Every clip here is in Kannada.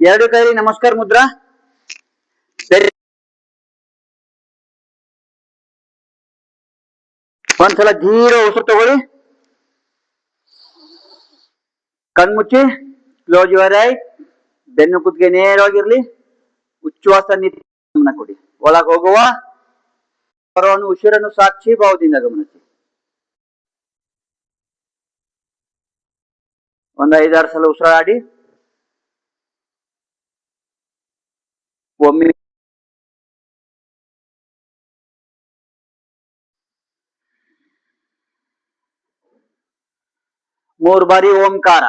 ಎರಡು ಕೈಲಿ ನಮಸ್ಕಾರ ಮುದ್ರಾ. ಒಂದ್ಸಲ ಜೀರೋ ಉಸಿರು ತಗೊಳ್ಳಿ. ಕಣ್ಮುಚ್ಚಿ. Close your eye. ಬೆನ್ನು ಕುತ್ತಿಗೆ ನೇರವಾಗಿರ್ಲಿ. ಉಚ್ಛ್ವಾಸ ಗಮನ ಕೊಡಿ. ಒಳಗೆ ಹೋಗುವ ಬರೋನು ಉಸಿರನ್ನು ಸಾಕ್ಷಿ ಭಾವದಿಂದ ಗಮನಿಸಿ. ಒಂದು 5-6 ಸಲ ಉಸಿರಾಡಿ. ಒಮ್ಮೆ 3 ಬಾರಿ ಓಂಕಾರ.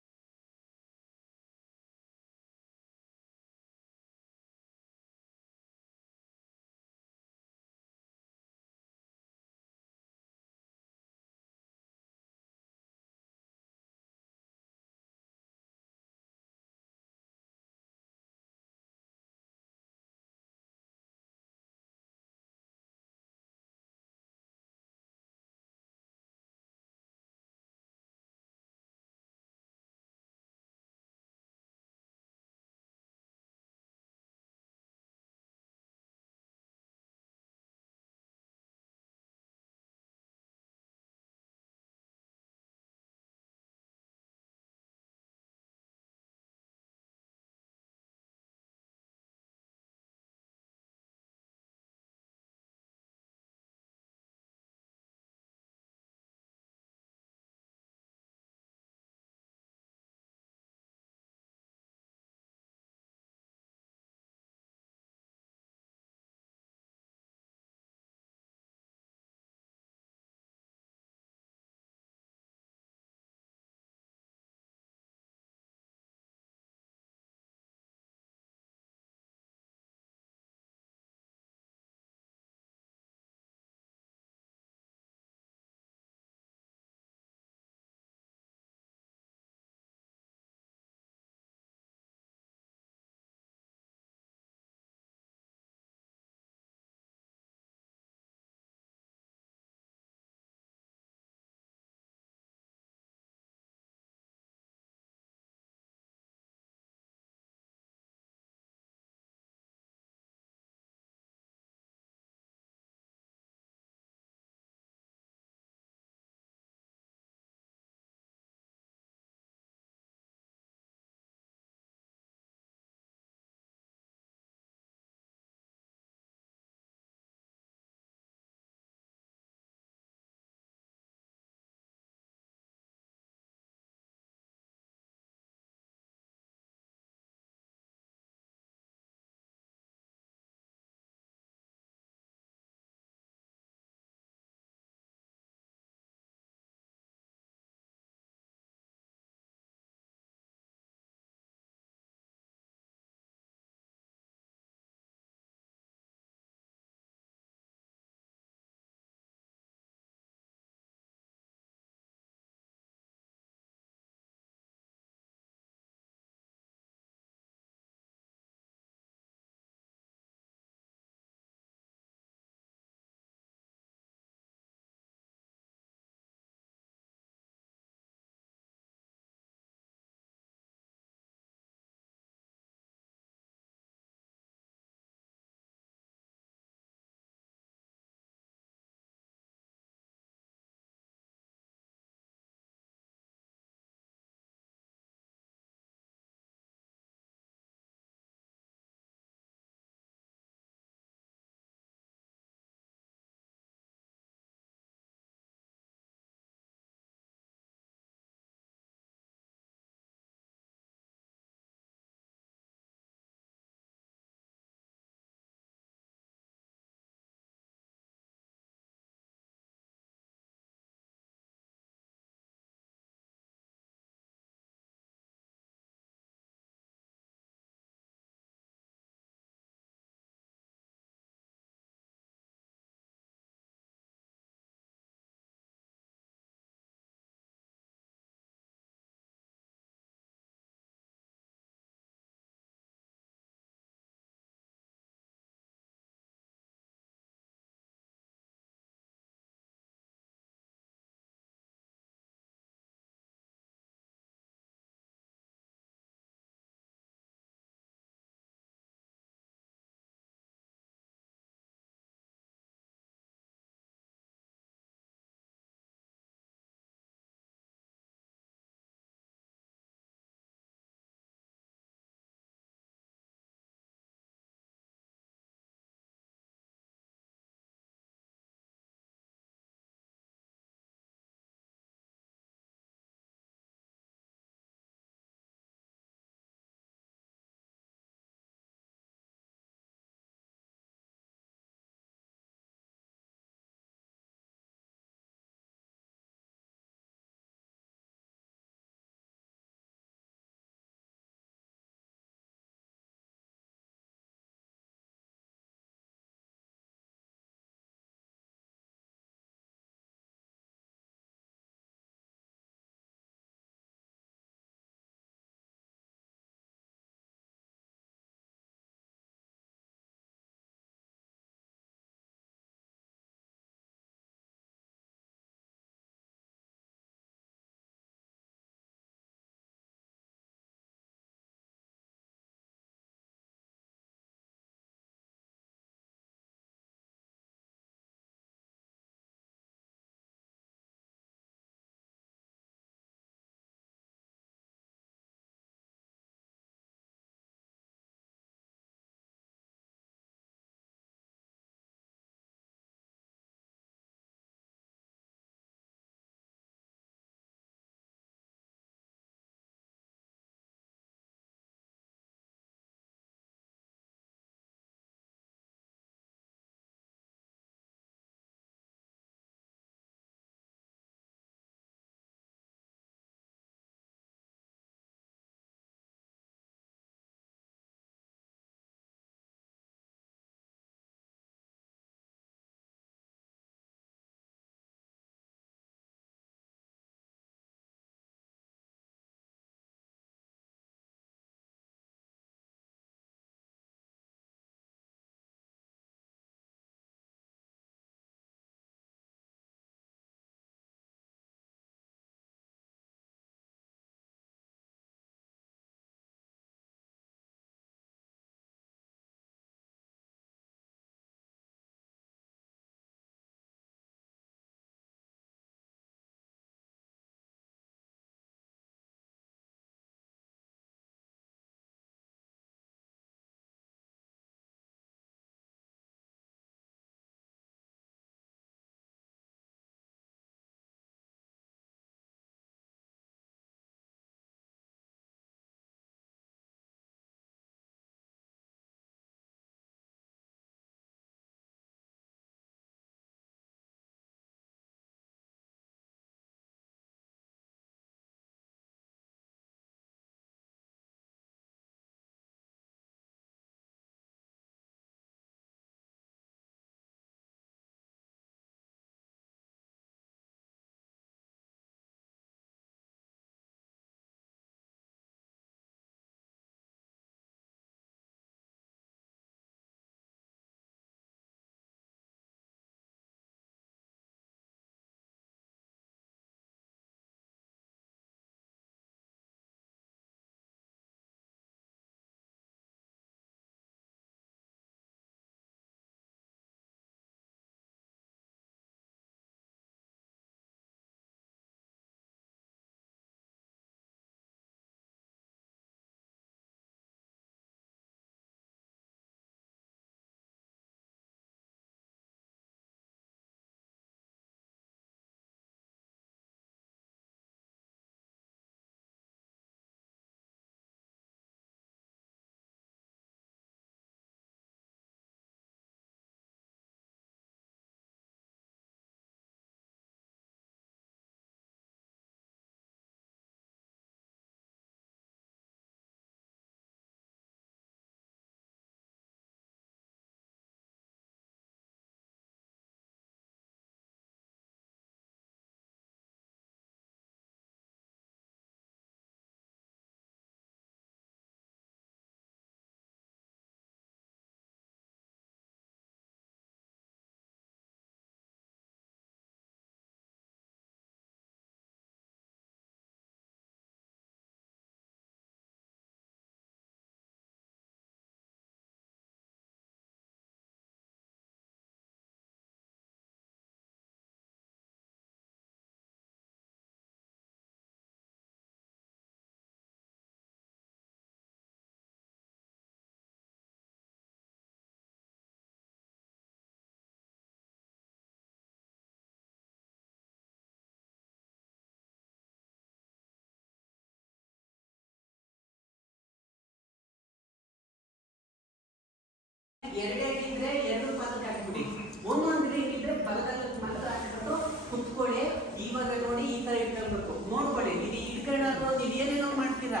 ಎರಡೇ ಇದ್ರೆ ಎರಡು ಪದಕ್ಕೆ ಹಾಕ್ಬಿಡಿ, ಒಂದೊಂದು ಗ್ರೀನ್ ಇದ್ರೆ ಬಲಗಲ್ಲಕ್ಕೆ ಮಾತ್ರ ಹಾಕ್ಬಿಟ್ಟು ಕುತ್ಕೊಳ್ಳಿ. ಇವಾಗ ನೋಡಿ ಈ ತರ ಇಟ್ಕೊಳ್ಬೇಕು, ನೋಡ್ಕೊಳ್ಳಿ. ಇದು ಇಟ್ಕೊಳ್ಳೋದು ಇದೇನೇನೋ ಮಾಡ್ತೀರಾ,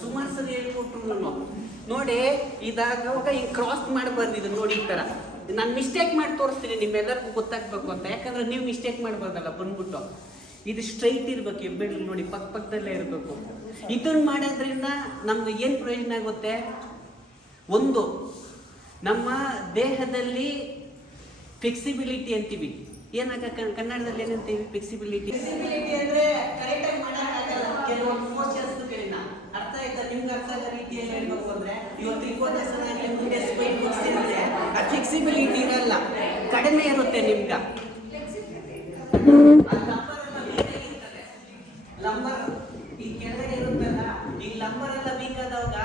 ಸುಮಾರು ಸಲ ಹೇಳ್ಕೊಟ್ರು ನೋಡಿ. ಇದಾಗುವಾಗ ಹಿಂಗೆ ಕ್ರಾಸ್ ಮಾಡಬಾರ್ದು, ಇದು ನೋಡಿ ಈ ತರ. ನಾನು ಮಿಸ್ಟೇಕ್ ಮಾಡಿ ತೋರಿಸ್ತೀನಿ ನಿಮ್ಮೆಲ್ಲರಿಗೂ ಗೊತ್ತಾಗ್ಬೇಕು ಅಂತ, ಯಾಕಂದ್ರೆ ನೀವು ಮಿಸ್ಟೇಕ್ ಮಾಡ್ಬಾರ್ದಲ್ಲ ಬಂದ್ಬಿಟ್ಟು. ಇದು ಸ್ಟ್ರೈಟ್ ಇರ್ಬೇಕು, ಎಬ್ಬೆಡ್ಲು ನೋಡಿ ಪಕ್ಕದಲ್ಲೇ ಇರಬೇಕು. ಇದನ್ನ ಮಾಡೋದ್ರಿಂದ ನಮ್ಗೆ ಏನು ಪ್ರಯೋಜನ ಆಗುತ್ತೆ? ಒಂದು, ನಮ್ಮ ದೇಹದಲ್ಲಿ ಫ್ಲೆಕ್ಸಿಬಿಲಿಟಿ ಅಂತೀವಿ. ಏನಾಗ ಕನ್ನಡದಲ್ಲಿ ಏನಂತೀವಿ? ಫ್ಲೆಕ್ಸಿಬಿಲಿಟಿ ಅಂದ್ರೆ ಕರೆಕ್ಟಾಗಿ ಮಾಡೋಕ್ಕಾಗಲ್ಲ, ಕೆಲವೊಂದು ಫೋರ್ಸಸ್ಗಳಿನ ಅರ್ಥ ಆಯ್ತಾ ನಿಮ್ಗೆ? ಅರ್ಥ ಆಗೋ ರೀತಿಯಲ್ಲಿ ಹೇಳ್ಬೇಕು ಅಂದ್ರೆ, ಇವತ್ತು ತ್ರಿಕೋನಾಸನ ಆಗಲಿ, ಮುಂದೆ ಸ್ಪೈನ್ ಮುಗಿಸಿದ್ರೆ ಆ ಫ್ಲೆಕ್ಸಿಬಿಲಿಟಿ ಇರಲ್ಲ, ಕಡಿಮೆ ಇರುತ್ತೆ ನಿಮ್ಗೆ. ಲಂಬರ್ ಈ ಕೆಳಗಡೆ ಇರುತ್ತಲ್ಲ, ಈ ಲಂಬರ್ ಎಲ್ಲ ವೀಕ್ ಆದವಾಗ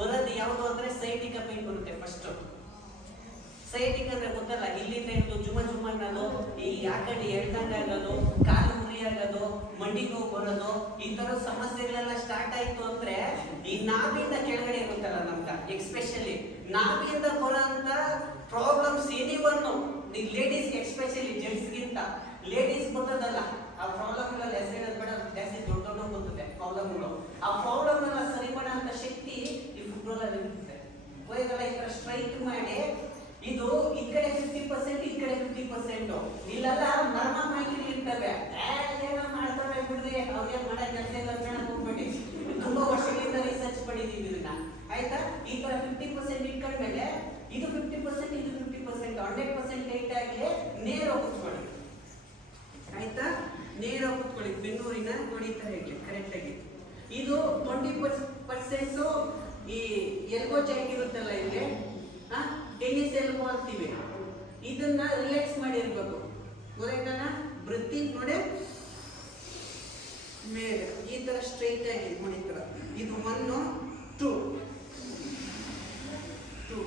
ಬರೋದು ಯಾವುದು ಅಂದ್ರೆ ಸೈಟಿಕ ಪೈನ್ ಬರುತ್ತೆ. ಫಸ್ಟ್ ಸೈಟಿಕ್ ಅಂದ್ರೆ ಗೊತ್ತಲ್ಲ, ಇಲ್ಲಿಂದ ಹಿಡಿದು ಜುಮ ಅನ್ನೋದು, ಈ ಆ ಕಡೆ ಎಳ್ದಂಗೆ ಆಗೋದು, ಕಾಲು ಮುರಿ ಆಗೋದು, ಮಂಡಿಗೆ ಹೋಗಿ ಬರೋದು, ಈ ತರ ಸಮಸ್ಯೆಗಳೆಲ್ಲ ಸ್ಟಾರ್ಟ್ ಆಯ್ತು ಅಂದ್ರೆ ಈ ನಾಭಿಯಿಂದ ಕೆಳಗಡೆ ಇರುತ್ತಲ್ಲ ನಮ್ಗೆ, ಎಕ್ಸ್ಪೆಷಲಿ ನಾಭಿಯಿಂದ ಬರೋಂತ ಪ್ರಾಬ್ಲಮ್ಸ್ ಏನಿವನ್ನು ಲೇಡೀಸ್, ಎಕ್ಸ್ಪೆಷಲಿ ಜೆಂಟ್ಸ್ಗಿಂತ ಲೇಡೀಸ್ ಬರ್ತದಲ್ಲ, ಆ ಪ್ರಾಬ್ಲಮ್ಗಳಲ್ಲಿ ಹೆಸರು ಬೇಡ, ಜಾಸ್ತಿ ದೊಡ್ಡ ದೊಡ್ಡ ಬರ್ತದೆ ಪ್ರಾಬ್ಲಮ್ಗಳು. ಆ ಪ್ರಾಬ್ಲಮ್ ಎಲ್ಲ ಸರಿ ಮಾಡೋಂಥ ಶಕ್ತಿ ಈ ಫುಟ್ಬಾಲ್ ಇರುತ್ತೆ. ಹೋಯ್ತಲ್ಲ, ಈ ತರ ಸ್ಟ್ರೈಟ್ ಮಾಡಿ, ಇದು ಈ ಕಡೆ 50%, ಈ ಕಡೆ 50%. ಇಲ್ಲೆಲ್ಲ ಮರ್ಮ ಮಾಹಿತಿ ಇರ್ತವೆ, ಏನೋ ಮಾಡ್ತಾರೆ ಬಿಡ್ರಿ, ಅವ್ರಿಗೆ ಮಾಡೋ ಕೆಲಸ ಇಲ್ಲ ಅಂತ ಹೋಗ್ಬೇಡಿ. ತುಂಬಾ ವರ್ಷಗಳಿಂದ ರಿಸರ್ಚ್ ಮಾಡಿದೀವಿ ಇದನ್ನ, ಆಯ್ತಾ? ಈ ತರ 50% ಇಟ್ಕೊಂಡ್ಮೇಲೆ ಇದು 50%, ಇದು 50%, 100% ಟೈಟ್ ಆಗಿ ನೇರ ಕೂತ್ಕೊಳ್ಳಿ, ಆಯ್ತಾ? ನೇರ ಕೂತ್ಕೊಳ್ಳಿ, ಬೆನ್ನೂರಿನ ನೋಡಿತಾ ಹೇಳಿ ಕರೆಕ್ಟ್ ಆಗಿ. ಇದು 20% ಈ ಎಲ್ಬೋ ಜಾಯಿಂಟ್ ಇರುತ್ತಲ್ಲ, ಇಲ್ಲಿ ಟೆನ್ನಿಸ್ ಎಲ್ಬೋ ಅಂತೀವಿ. ಇದನ್ನ ರಿಲ್ಯಾಕ್ಸ್ ಮಾಡಿರ್ಬೇಕು, ಗೊತ್ತಾಯ್ತಾನ? ಬ್ರೀತಿಂಗ್ ನೋಡಿ, ಮೇಲೆ ಈ ತರ ಸ್ಟ್ರೈಟ್ ಆಗಿ ನೋಡಿತರ. ಇದು 1 2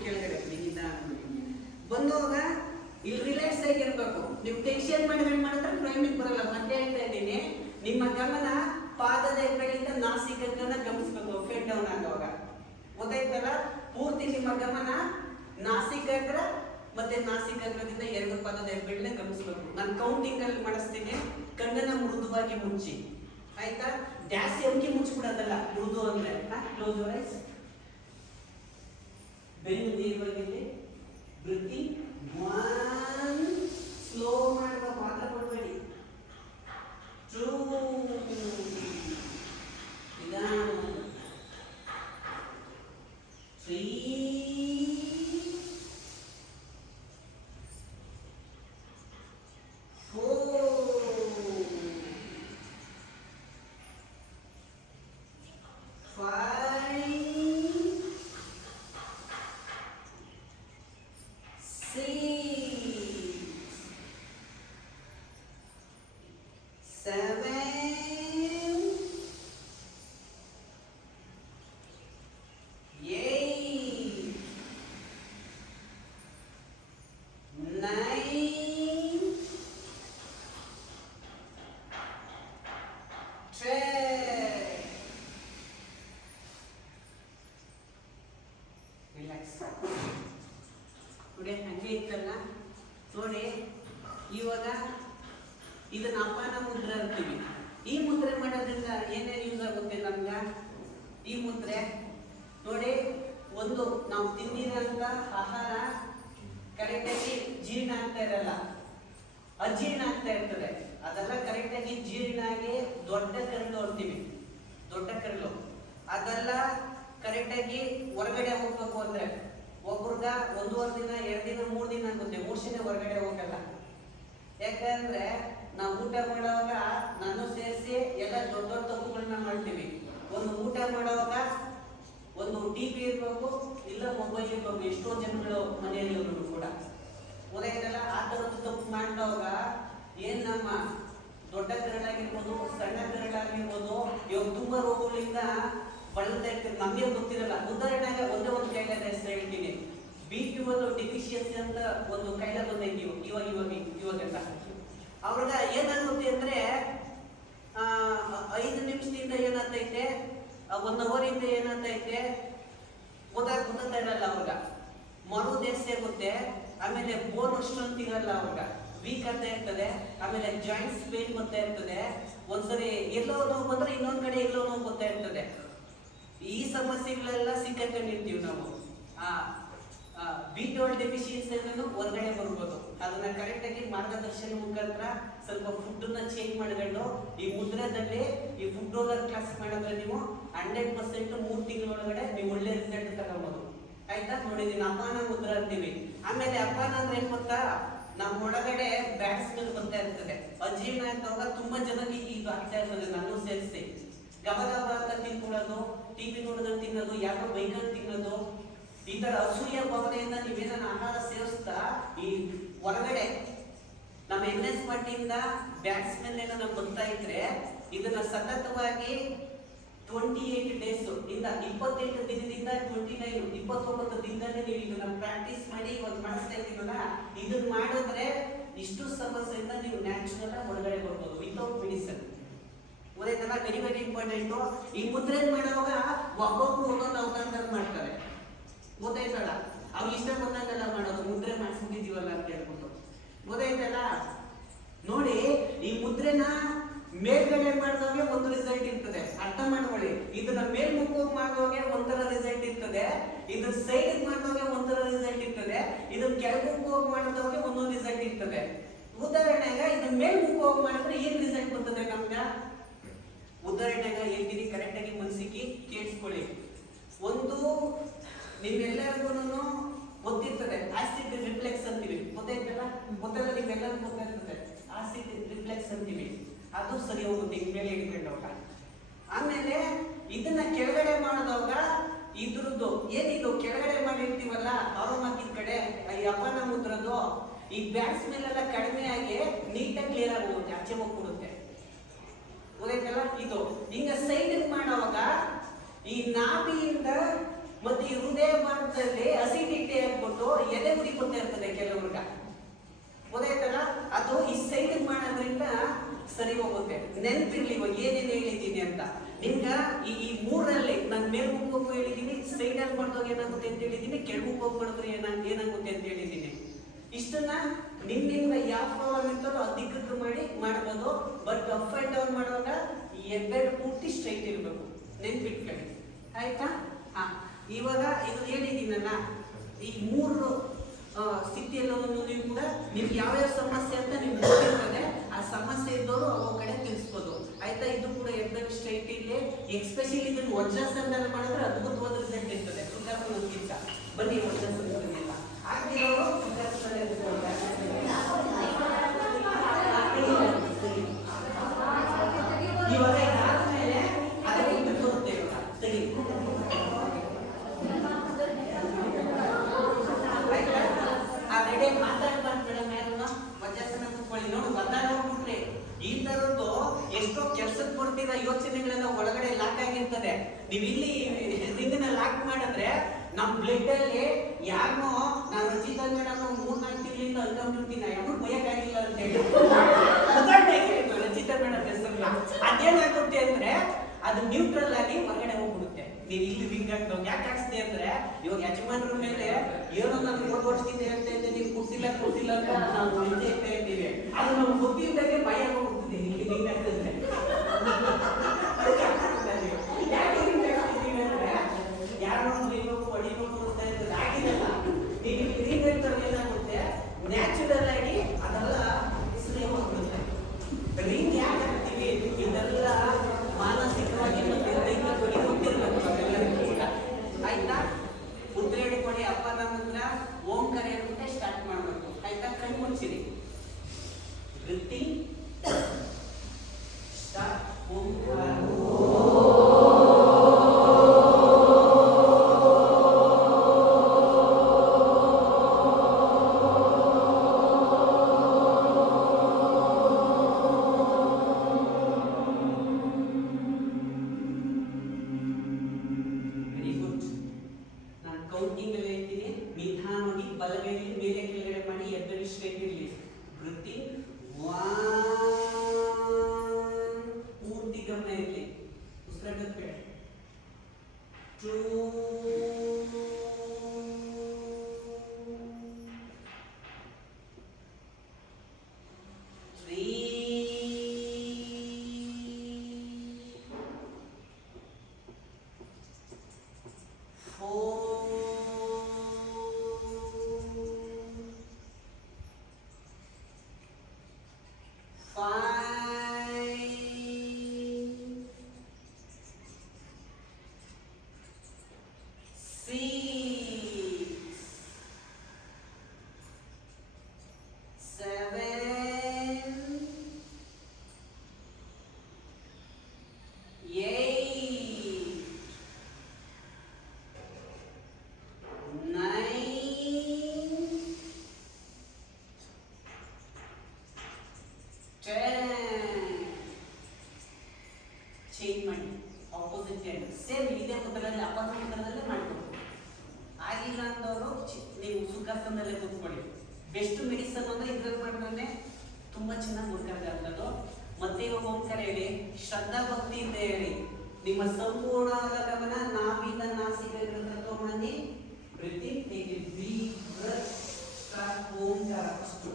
ಕೆಳಗಡೆ ಬಂದಾಗ ಇಲ್ಲಿ ರಿಲ್ಯಾಕ್ಸ್ ಆಗಿರ್ಬೇಕು. ನೀವು ಟೆನ್ಷನ್ ಮಾಡಿದ್ರೆ ಟ್ರೈನಿಂಗ್ ಬರಲ್ಲ. ಮತ್ತೆ ಹೇಳ್ತಾ ಇದ್ದೀನಿ, ನಿಮ್ಮ ಗಮನ ಪಾದದ ಹೆಬ್ಬೆರಳಿಂದ ನಾಸಿಕನ್ನ ಗಮನಿಸ್ಬೇಕು, ಫೇಡ್ ಡೌನ್ ಆಗುವಾಗ, ಗೊತ್ತಾಯ್ತಲ್ಲ? ಪೂರ್ತಿ ನಿಮ್ಮ ಗಮನ ನಾಸಿಕಾಗ್ರ ಮತ್ತೆ ನಾಸಿಕಾಗ್ರದಿಂದ ಎರಡು ಪಾದದ ಹೆಬ್ಬೆರಳನ್ನ ಗಮನಿಸ್ಬೇಕು. ನಾನು ಕೌಂಟಿಂಗ್ ಅಲ್ಲಿ ಮಾಡಿಸ್ತೀನಿ, ಕಣ್ಣನ್ನ ಮೃದುವಾಗಿ ಮುಚ್ಚಿ, ಆಯ್ತಾ? ಜಾಸ್ತಿ ಅಂಕಿ ಮುಚ್ಚಿಬಿಡೋದಲ್ಲ, ಮೃದು ಅಂದ್ರೆ ಕ್ಲೋಸ್ ಯುವರ್ ಐಸ್, ಬೆನ್ನು ನೇರವಾಗಿರಲಿ, ಬ್ರೀತಿಂಗ್ 1, ಸ್ಲೋ ಮಾಡಬೇಕು, ಮಾತ್ರ ಕೊಡಬೇಡಿ, 2, ನಿಧಾನ, 3, 4, 5, 6, 7, 8, 9, 10. ರಿಲ್ಯಾಕ್ಸ್ ನೋಡಿ, ಹಂಗೆ ಇತ್ತಲ್ಲ ನೋಡಿ. ಇವಾಗ ಇದನ್ನ ಅಪಾನ ಮುದ್ರೆ ಅಂತೀವಿ. ಈ ಮುದ್ರೆ ಮಾಡೋದ್ರಿಂದ ಏನೇನು ಯೂಸ್ ಆಗುತ್ತೆ ನಮ್ಗೆ? ಈ ಮುದ್ರೆ ನೋಡಿ, ಒಂದು ನಾವು ತಿಂದಿರೋಂಥ ಆಹಾರ ಕರೆಕ್ಟಾಗಿ ಜೀರ್ಣ ಆಗ್ತಾ ಇರಲ್ಲ, ಅಜೀರ್ಣ ಆಗ್ತಾ ಇರ್ತದೆ. ಅದೆಲ್ಲ ಕರೆಕ್ಟಾಗಿ ಜೀರ್ಣ ಆಗಿ ದೊಡ್ಡ ಕರಳು ಅಂತೀವಿ, ದೊಡ್ಡ ಕರಳು. ಅದೆಲ್ಲ ಕರೆಕ್ಟಾಗಿ ಹೊರಗಡೆ ಹೋಗ್ಬೇಕು ಅಂದ್ರೆ ಒಬ್ರಿಗ 1.5 ದಿನ, 2 ದಿನ, 3 ದಿನ ಆಗುತ್ತೆ, ಮೋಷನ್ ಹೊರಗಡೆ ಹೋಗಲ್ಲ. ಯಾಕಂದ್ರೆ ನಾವು ಊಟ ಮಾಡುವಾಗ ನಾನು ಸೇರಿಸಿ ಎಲ್ಲ ದೊಡ್ಡ ದೊಡ್ಡ ತಪ್ಪುಗಳನ್ನ ಮಾಡ್ತೀವಿ. ಒಂದು ಊಟ ಮಾಡುವಾಗ ಒಂದು ಟಿವಿ ಇರ್ಬೇಕು, ಇಲ್ಲ ಮೊಬೈಲ್ ಇರ್ಬೇಕು. ಎಷ್ಟೋ ಜನಗಳು ಮನೆಯಲ್ಲಿ ಕೂಡ ಉದಯದಲ್ಲ ಆ ಥರದ್ದು ತಪ್ಪು ಮಾಡುವಾಗ ಏನ್ ನಮ್ಮ ದೊಡ್ಡ ಕರಳಾಗಿರ್ಬೋದು, ಸಣ್ಣ ಕರಳಾಗಿರ್ಬೋದು, ಇವಾಗ ತುಂಬಾ ರೋಗಗಳಿಂದ ಬಳಲ್ತಾ ಇರ್ತೀವಿ, ನಮಗೆ ಗೊತ್ತಿರಲ್ಲ. ಉದಾಹರಣೆಗೆ ಒಂದೇ ಒಂದು ಕಾಯಿಲೆ ಹೆಸರು ಹೇಳ್ತೀನಿ, B12 ಡೆಫಿಷಿಯನ್ಸಿ ಅಂತ ಒಂದು ಕಾಯಿಲೆ ಬಂದೈತಿ ಇವಾಗೆಲ್ಲ. ಅವ್ರಿಗೆ ಏನಾಗುತ್ತೆ ಅಂದ್ರೆ 5 ನಿಮಿಷದಿಂದ1 ಅವರಿಂದ ಏನಾಗ್ತೈತೆ ಗೊತ್ತಾಗ್ತಾ ಇರಲ್ಲ ಅವ್ರಿಗೆ. ಮರುದೇ ಸೇರುತ್ತೆ, ಆಮೇಲೆ ಬೋನ್ ಸ್ಟ್ರೆಂತ್ ಇರಲ್ಲ ಅವಾಗ, ವೀಕ್ ಅಂತ ಇರ್ತದೆ, ಆಮೇಲೆ ಜಾಯಿಂಟ್ಸ್ ಪೇನ್ ಬರ್ತಾ ಇರ್ತದೆ, ಒಂದ್ಸರಿ ಎಲ್ಲೋ ನೋವು ಬಂದ್ರೆ ಇನ್ನೊಂದ್ ಕಡೆ ಎಲ್ಲೋ ನೋವು ಬರ್ತಾ ಇರ್ತದೆ. ಈ ಸಮಸ್ಯೆಗಳೆಲ್ಲ ಸಿಕ್ಕೊಂಡಿರ್ತೀವಿ ನಾವು. B12 ಡೆಫಿಷಿಯನ್ಸಿ ಹೊರಗಡೆ ಬರ್ಬೋದು. ಅದನ್ನ ಕರೆಕ್ಟ್ ಆಗಿ ಮಾರ್ಗದರ್ಶನ ಮುಖಾಂತರ ಸ್ವಲ್ಪ ಫುಡ್ ನ ಚೇಂಜ್ ಮಾಡ್ಕೊಂಡು ಈ ಮುದ್ರದಲ್ಲಿ ಈ ಫುಡ್ ರೋಲರ್ ಕ್ಲಾಸ್ ಮಾಡಿದ್ರೆ ನೀವು 100% 3 ತಿಂಗಳೊಳಗಡೆ ನೀವು ಒಳ್ಳೆ ರಿಸಲ್ಟ್ ತಗೋಬಹುದು. ಆಯ್ತಾ? ನೋಡಿ, ನೀನು ಅಪಾನ ಮುದ್ರ ಅಂತೀವಿ. ಆಮೇಲೆ ಅಪಾನ ಅಂದ್ರೆ ಏನ್ ಗೊತ್ತಾ, ನಮ್ಮ ಒಳಗಡೆ ಬ್ಯಾಟ್ಸ್ ಮೇಲೆ ಬರ್ತಾ ಇರ್ತದೆ, ಅಜೀರ್ಣ ಆಗ್ತಾವಾಗ ತುಂಬಾ ಜನಕ್ಕೆ ಇದು ಆಗ್ತಾ ಇರ್ತದೆ, ನಾನು ಸೇರಿಸಿ ಗಬ ಗಬ ಅಂತ ತಿನ್ಕೊಳ್ಳೋದು, ಟಿವಿ ನೋಡಿದ್ರೆ ತಿನ್ನೋದು, ಯಾರೋ ಬೈಕಲ್ಲಿ ತಿನ್ನೋದು, ಈ ತರ ಅಸೂಯ ಭಾವನೆಯಿಂದ ನೀವೇನ ಆಹಾರ ಸೇವಿಸ್ತಾ ಈ ಹೊರಗಡೆ ನಮ್ಮ NS ಪಾರ್ಟಿಯಿಂದ ಬ್ಯಾಟ್ಸ್ ಮೇಲೆ ಏನಾದ್ರು ಬರ್ತಾ ಇದ್ರೆ ಇದನ್ನ ಸತತವಾಗಿ 28 ಡೇಸ್ ಇಂದ 28 ದಿನದಿಂದ 29 ದಿನದಲ್ಲಿ ನೀವು ಇದನ್ನ ಪ್ರಾಕ್ಟೀಸ್ ಮಾಡಿ ಇವತ್ತು ಮಾಡಿಸ್ತಾ ಇದ್ದೀವಲ್ಲ, ಇದನ್ನ ಮಾಡಿದ್ರೆ ಇಷ್ಟು ಸಮಸ್ಯೆಯಿಂದ ನೀವು ನ್ಯಾಚುರಲ್ ಆಗಿ ಹೊರಗಡೆ ಬರ್ಬೋದು ವಿತೌಟ್ ಮೆಡಿಸಿನ್. ಗೊತ್ತಾಯ್ತಲ್ಲ? Very very important. ಈ ಮುದ್ರೆ ಮಾಡುವಾಗ ಒಬ್ಬೊಬ್ರು ಒಂದೊಂದು ಅವತಾರ ಮಾಡ್ತಾರೆ, ಗೊತ್ತಾಯ್ತಲ್ಲ? ಅವ್ರು ಇಷ್ಟ ಬಂದಂಗೆಲ್ಲ ಮಾಡೋದು, ಮುದ್ರೆ ಮಾಡಿಸ್ಬಿಟ್ಟಿದೀವಲ್ಲ ಅಂತ ಹೇಳ್ಬಿಟ್ಟು. ಗೊತ್ತಾಯ್ತಲ್ಲ? ನೋಡಿ, ಈ ಮುದ್ರೆನ ಮೇಲ್ಗಡೆ ಮಾಡಿದವಾಗ ಒಂದು ರಿಸಲ್ಟ್ ಇರ್ತದೆ, ಅರ್ಥ ಮಾಡ್ಕೊಳ್ಳಿ. ಇದನ್ನ ಮೇಲ್ಮುಖವಾಗಿ ಮಾಡುವಾಗ ಒಂಥರ ರಿಸಲ್ಟ್ ಇರ್ತದೆ, ಇದನ್ನ ಸೈಡ್ ಮಾಡುವಾಗ ಒಂಥರ ರಿಸಲ್ಟ್ ಇರ್ತದೆ, ಇದನ್ನ ಕೆಳಮುಖವಾಗಿ ಮಾಡಿದವಾಗ ಒಂದೊಂದು ರಿಸಲ್ಟ್ ಇರ್ತದೆ. ಉದಾಹರಣೆಗೆ ಇದನ್ನ ಮೇಲ್ಮುಖವಾಗಿ ಮಾಡಿದ್ರೆ ಏನ್ ರಿಸಲ್ಟ್ ಬರ್ತದೆ ನಮ್ಗ? ಉದಾಹರಣೆಗೆ ಹೇಳ್ತೀನಿ, ಕರೆಕ್ಟ್ ಆಗಿ ಮನಸ್ಸಿಗೆ ಕೇಳಿಸ್ಕೊಳ್ಳಿ. ಒಂದು ನಿಮ್ಮೆಲ್ಲರಿಗೂ ಗೊತ್ತಿರ್ತದೆ ಆಸಿಡ್ ರಿಫ್ಲೆಕ್ಸ್ ಅಂತೀವಿ, ಗೊತ್ತಾಯ್ತಲ್ಲ? ಗೊತ್ತಲ್ಲ, ನಿಮ್ಮೆಲ್ಲರಿಗೂ ಗೊತ್ತಿರ್ತದೆ ಆಸಿಡ್ ರಿಫ್ಲೆಕ್ಸ್ ಅಂತೀವಿ. ಅದು ಸರಿ ಹೋಗುತ್ತೆ ಮೇಲೆ ಹಿಡ್ಕೊಂಡವಾಗ. ಆಮೇಲೆ ಇದನ್ನ ಕೆಳಗಡೆ ಮಾಡಿದವಾಗ ಇದ್ರದ್ದು ಏನಿದು ಕೆಳಗಡೆ ಮಾಡಿರ್ತೀವಲ್ಲ ಆರೋಮಾಕಿದ ಕಡೆ ಈ ಅಪಾನ ಮುದ್ರದ್ದು ಈ ಬ್ಯಾಟ್ಸ್ ಮೇಲೆಲ್ಲ ಕಡಿಮೆ ಆಗಿ ನೀಟಾಗಿ ಕ್ಲಿಯರ್ ಆಗಿ ಹೋಗುತ್ತೆ, ಆಚೆ ಹೋಗ್ಬಿಡುತ್ತೆ. ಗೊತ್ತಾಯ್ತಲ್ಲ? ಇದು ಹಿಂಗ ಸೈಡ್ ಮಾಡುವಾಗ ಈ ನಾಭಿಯಿಂದ ಮತ್ತೆ ಈ ಹೃದಯ ಭಾಗದಲ್ಲಿ ಅಸಿಡಿಟಿ ಆಗ್ಬಿಟ್ಟು ಎದೆ ಉರಿ ಬರ್ತಾ ಇರ್ತದೆ ಕೆಲವ್ರಿಗೆ, ಗೊತ್ತಾಯ್ತಲ್ಲ? ಅದು ಈ ಸೈಡ್ ಮಾಡೋದ್ರಿಂದ ಸರಿ ಹೋಗುತ್ತೆ. ನೆನಪಿರ್ಲಿ ಇವಾಗ ಏನೇನು ಹೇಳಿದ್ದೀನಿ ಅಂತ. ನಿಮ್ಗ ಈ ಮೂರಲ್ಲಿ ನಾನು ಮೇಲ್ಮುಖ ಹೋಗು ಹೇಳಿದ್ದೀನಿ, ಸೈಡ್ ಅಲ್ಲಿ ಮಾಡಿದಾಗ ಏನಾಗುತ್ತೆ ಅಂತ ಹೇಳಿದ್ದೀನಿ, ಕೆಳಮುಖ ಹೋಗಿ ಮಾಡಿದ್ರೆ ಏನಾಗುತ್ತೆ ಅಂತ ಹೇಳಿದ್ದೀನಿ. ಇಷ್ಟನ್ನ ನಿಮ್ಮಿಂದ ಯಾವ ಪ್ರಾಬ್ಲಮ್ ಇರ್ತದೋ ಅಧಿಕೃತ ಮಾಡಿ ಮಾಡ್ಬೋದು. ಬಟ್ ಅಪ್ ಅಂಡ್ ಡೌನ್ ಮಾಡುವಾಗ ಹೆಬ್ಬೆರಳು ಪೂರ್ತಿ ಸ್ಟ್ರೈಟ್ ಇರಬೇಕು, ನೆನ್ಪಿಟ್ಕೊಳ್ಳಿ. ಆಯ್ತಾ? ಇವಾಗ ಇದು ಹೇಳಿದ್ದೀನಲ್ಲ, ಈ 3 ಸ್ಥಿತಿಯಲ್ಲೂ ನೀವು ಕೂಡ ನಿಮ್ಗೆ ಯಾವ್ಯಾವ ಸಮಸ್ಯೆ ಅಂತ ನಿಮ್ಗೆ ಗೊತ್ತಿರ್ತದೆ, ಆ ಸಮಸ್ಯೆ ಇದ್ದವರು ಅವ ಕಡೆ ತಿಳಿಸ್ಬೋದು. ಆಯ್ತಾ? ಇದು ಕೂಡ ಹೆಬ್ಬೆರಳು ಸ್ಟ್ರೈಟ್ ಇಲ್ಲಿ. ಎಕ್ಸ್ಪೆಷಲಿ ಇದನ್ನು ವಜ್ರಾಸನದಲ್ಲಿ ಮಾಡಿದ್ರೆ ಅದ್ಭುತವಾದ ರಿಸಲ್ಟ್ ಇರ್ತದೆ ಸುಧಾರಿಸೋದಕ್ಕಿಂತ. ಬನ್ನಿ ವಜ್ರಾಸನದಲ್ಲೆಲ್ಲ ಆಗ್ತಿರೋರು ಸುಧಾರಿಸೋದೇ ಇವಾಗ ಆದ್ಮೇಲೆ ಅದಕ್ಕೆ ಬರುತ್ತೆ. ಸರಿ, ಮಾತಾಡ್ಬಾರ್ದು ಮೇಡಮ್, ಯಾರನ್ನ ವಜ್ರಾಸನ ಕೂತ್ಕೊಳ್ಳಿ. ನೋಡಿ, ಮಾತಾಡೋಗ್ಬಿಟ್ರಿ ಈ ತರದ್ದು ಎಷ್ಟೋ ಕೆಲ್ಸಕ್ಕೆ ಬರ್ತಿರೋ ಯೋಚನೆಗಳೆಲ್ಲ ಒಳಗಡೆ ಲಾಕ್ ಆಗಿರ್ತದೆ. ನೀವು ಇಲ್ಲಿ ರಿಂಗ್ನ ಲಾಕ್ ಮಾಡಿದ್ರೆ ನಮ್ ಬ್ಲಡ್ ಅಲ್ಲಿ ಯಾರನ್ನೋ ನಾನು ರಚಿತಾ ಮೇಡಮ್ 3-4 ತಿಂಗಳಿಂದ ಅನ್ಕೊಂಡಿರ್ತೀನಿ, ಯಾರು ಭಯಕ್ಕಾಗಿಲ್ಲ ಅಂತ ಹೇಳಿ ರಚಿತಾ ಮೇಡಮ್ ಹೆಸರಲ್ಲ. ಅದೇನಾಗುತ್ತೆ ಅಂದ್ರೆ ಅದು ನ್ಯೂಟ್ರಲ್ ಆಗಿ ಹೊರಗಡೆ ಹೋಗ್ಬಿಡುತ್ತೆ. ನೀವು ಇಲ್ಲಿ ರಿಂಗ್ ಹಾಕ್ದವ್ ಯಾಕೆ ಹಾಕ್ಸ್ತೆ ಅಂದ್ರೆ ಇವಾಗ ಯಜಮಾನ್ರ ಮೇಲೆ ಏನೋ ನಾನು ಓಡಿಸ್ತೀನಿ ಹೇಳ್ತಾ ಇದ್ದೆ, ನೀವು ಕೂರ್ಸಿಲ್ಲ ಅಂತ ನಾವು ಹಿಂದೆ ಇರ್ತಾ ಇರ್ತೀವಿ. ಅದು ನಮ್ಗೆ ಗೊತ್ತಿದ್ದಾಗೆ ಭಯ ಹೋಗ್ಬಿಡ್ತಿದೆ ಇಲ್ಲಿ ರಿಂಗ್ ಹಾಕಿದ್ರೆ. ಯಾಕೆ ರಿಂಗ್ ಹಾಕ್ತಿದ್ದೀವಿ ಅಂದ್ರೆ ಯಾರೋ ಹೊಡಿಬೇಕು ಅಂತ ಇರ್ತದೆ, ಆಗಿದೆಲ್ಲ ನೀವು ರಿಂಗ್ ಹಾಕ್ತಾರೆ ಏನಾಗುತ್ತೆ ನ್ಯಾಚುರಲ್ ಆಗಿ ಅದೆಲ್ಲ ಸರಿ ಹೋಗ್ಬಿಡುತ್ತೆ. ರಿಂಗ್ ಯಾಕೆ ಹಾಕ್ತೀವಿ? ಇದೆಲ್ಲ ಮಾನಸಿಕವಾಗಿ ಮತ್ತೆ ದೈಹಿಕವಾಗಿ ಗೊತ್ತಿರಬೇಕು ನಮ್ಮೆಲ್ಲರಿಗೂ ಕೂಡ. ಆಯ್ತಾ? ಮುದ್ರೆ ಹಿಡ್ಕೊಳ್ಳಿ, ಅಪ್ಪನ ಮುದ್ರ ಓಂಕಾರ ಹೇಳ್ಬಿಟ್ಟೆ ಸ್ಟಾರ್ಟ್ ಮಾಡಬೇಕು. ಆಯ್ತಾ? ಕಣ್ಣು ಮುಚ್ಚಿರಿ. ವೃತ್ತಿ ಸ್ಟಾರ್ಟ್. ಓಂಕಾರ ಸುಖಾಸನದಲ್ಲೇ ಕೂತ್ಕೊಳ್ಳಿ. ಬೆಸ್ಟ್ ಮೆಡಿಸನ್ ಅಂದ್ರೆ ಇದ್ರಲ್ಲಿ ಮಾಡಿದ್ರೆ ತುಂಬಾ ಚೆನ್ನಾಗಿ ಗೊತ್ತಾಗತ್ತದು. ಮತ್ತೆ ಇವಾಗ ಓಂಕಾರ ಹೇಳಿ, ಶ್ರದ್ಧಾ ಭಕ್ತಿಯಿಂದ ಹೇಳಿ. ನಿಮ್ಮ ಸಂಪೂರ್ಣ ಗಮನ ನಾವಿಂದ ನಾಸಿಕದಿಂದ ತಗೊಂಡಿ ಪ್ರತಿ ಓಂಕಾರ ಫಸ್ಟ್.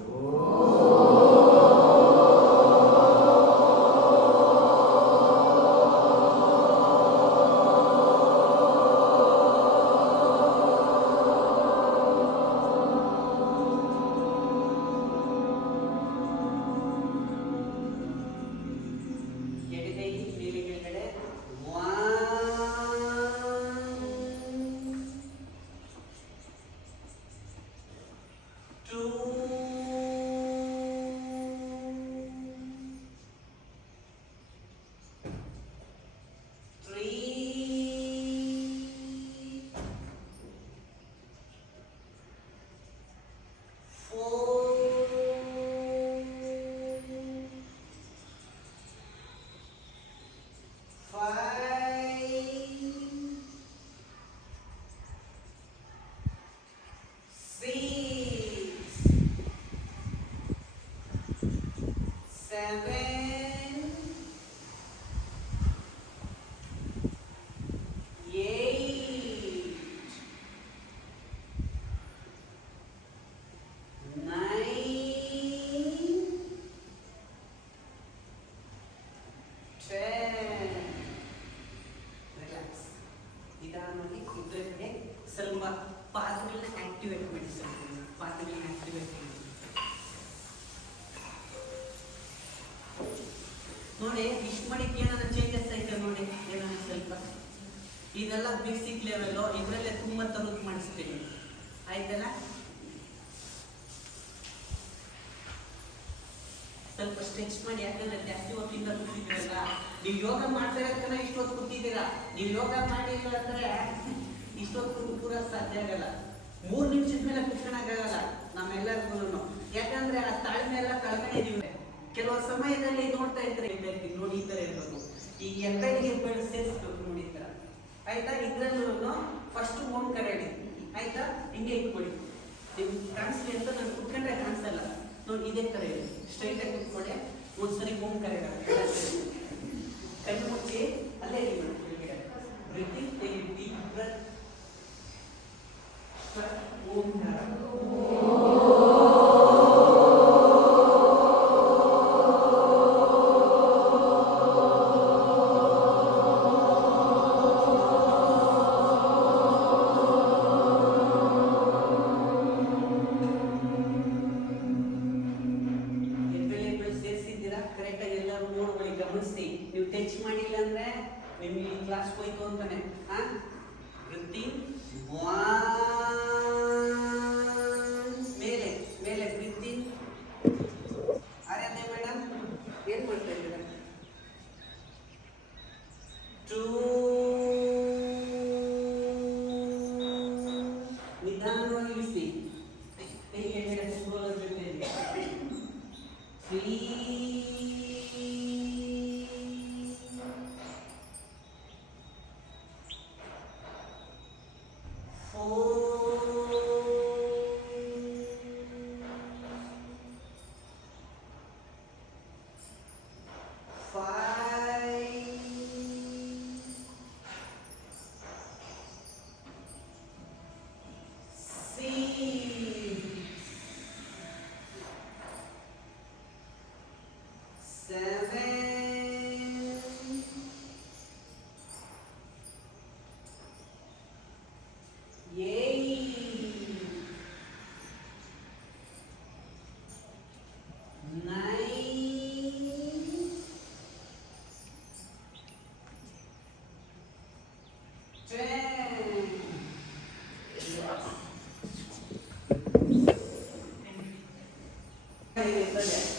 ಸ್ವಲ್ಪ ಪಾದಗಳನ್ನ ಆಕ್ಟಿವೇಟ್ ಮಾಡಿ, ಪಾದಗಳನ್ನ ಆಕ್ಟಿವೇಟ್ ಮಾಡಿ ನೋಡಿ. ಇಷ್ಟು ಮಾಡಿಕ್ಕೆ ಏನಾದ್ರು ಚೇಂಜಸ್ ಐತೆ ನೋಡಿ, ಏನಾದ್ರು ಸ್ವಲ್ಪ. ಇದೆಲ್ಲ ಬೇಸಿಕ್ ಲೆವೆಲ್, ಇದರಲ್ಲೇ ತುಂಬಾ ತರದ್ ಮಾಡಿಸ್ತೀನಿ, ಆಯ್ತಲ್ಲ. ಸ್ವಲ್ಪ ಸ್ಟ್ರೆಚ್ ಮಾಡಿ, ಯಾಕಂದ್ರೆ ಜಾಸ್ತಿ ಹೊತ್ತಿಂದ ಕೂತಿದ್ದೀರಲ್ಲ. ನೀವು ಯೋಗ ಮಾಡ್ತಾ ಇರೋದನ್ನ ಇಷ್ಟೊತ್ತು ಕೂತಿದ್ದೀರಾ. ನೀವು ಯೋಗ ಮಾಡಿಲ್ಲ ಅಂದ್ರೆ ಇಷ್ಟೊತ್ತು ಕೂಡ ಸಾಧ್ಯ ಆಗಲ್ಲ. 3 ನಿಮಿಷದ ಮೇಲೆ ಕುತ್ಕೊಳ್ಳೋಕ್ಕಾಗಲ್ಲ ನಮ್ಮೆಲ್ಲರಿಗೂ. ಯಾಕಂದ್ರೆ ಆ ತಾಳ್ಮೆ ಎಲ್ಲ ಕಳ್ಕೊಂಡಿದೀವಿ. ಕೆಲವು ಸಮಯದಲ್ಲಿ ನೋಡ್ತಾ ಇದ್ರೆ ನೋಡಿ ಈ ತರ ಇರ್ಬೇಕು. ಈಗ ಎಲ್ಲರಿಗೆ ಸೇರಿಸ್ಬೇಕು ನೋಡಿ ಈ ತರ, ಆಯ್ತಾ. ಇದ್ರಲ್ಲೂ ಫಸ್ಟ್ ಓಂಕಾರ ಹೇಳಿ, ಆಯ್ತಾ. ಹಿಂಗೆ ಇಟ್ಕೊಳ್ಳಿ. ನಿಮ್ಗೆ ಕಾಣಿಸ್ಲಿ ಅಂತ ನಾನು ಕುತ್ಕೊಂಡ್ರೆ ಕಾಣಿಸಲ್ಲ ನೋಡಿ. ಇದೇ ತರ ಹೇಳಿ, ಸ್ಟ್ರೈಟ್ ಆಗಿ ಕುತ್ಕೊಳ್ಳಿ. ಒಂದ್ಸರಿ ಓಂಕಾರ ಕಣ್ಣು ಮುಚ್ಚಿ ಅಲ್ಲೇ ಹೇಳಿ ಓಂಕಾರ. ನೀವು ಟಚ್ ಮಾಡಿಲ್ಲ ಅಂದ್ರೆ ನಿಮಗೆ ಕ್ಲಾಸ್ ಹೋಯ್ತು ಅಂತಾನೆ. ಬ್ರೀತಿಂಗ್ ಮೇಲೆ ಮೇಲೆ ಬ್ರೀತಿಂಗ್. ಆರ್ಯತೆ ಮೇಡಮ್ ಏನ್ ಮಾಡ್ತಾ ಇದ್ದೀರಾ? 2 ನಿಧಾನವಾಗಿ ಇಳಿಸಿ. ಹೇಗೆ ಕಂಟ್ರೋಲ್ ಜೊತೆ 3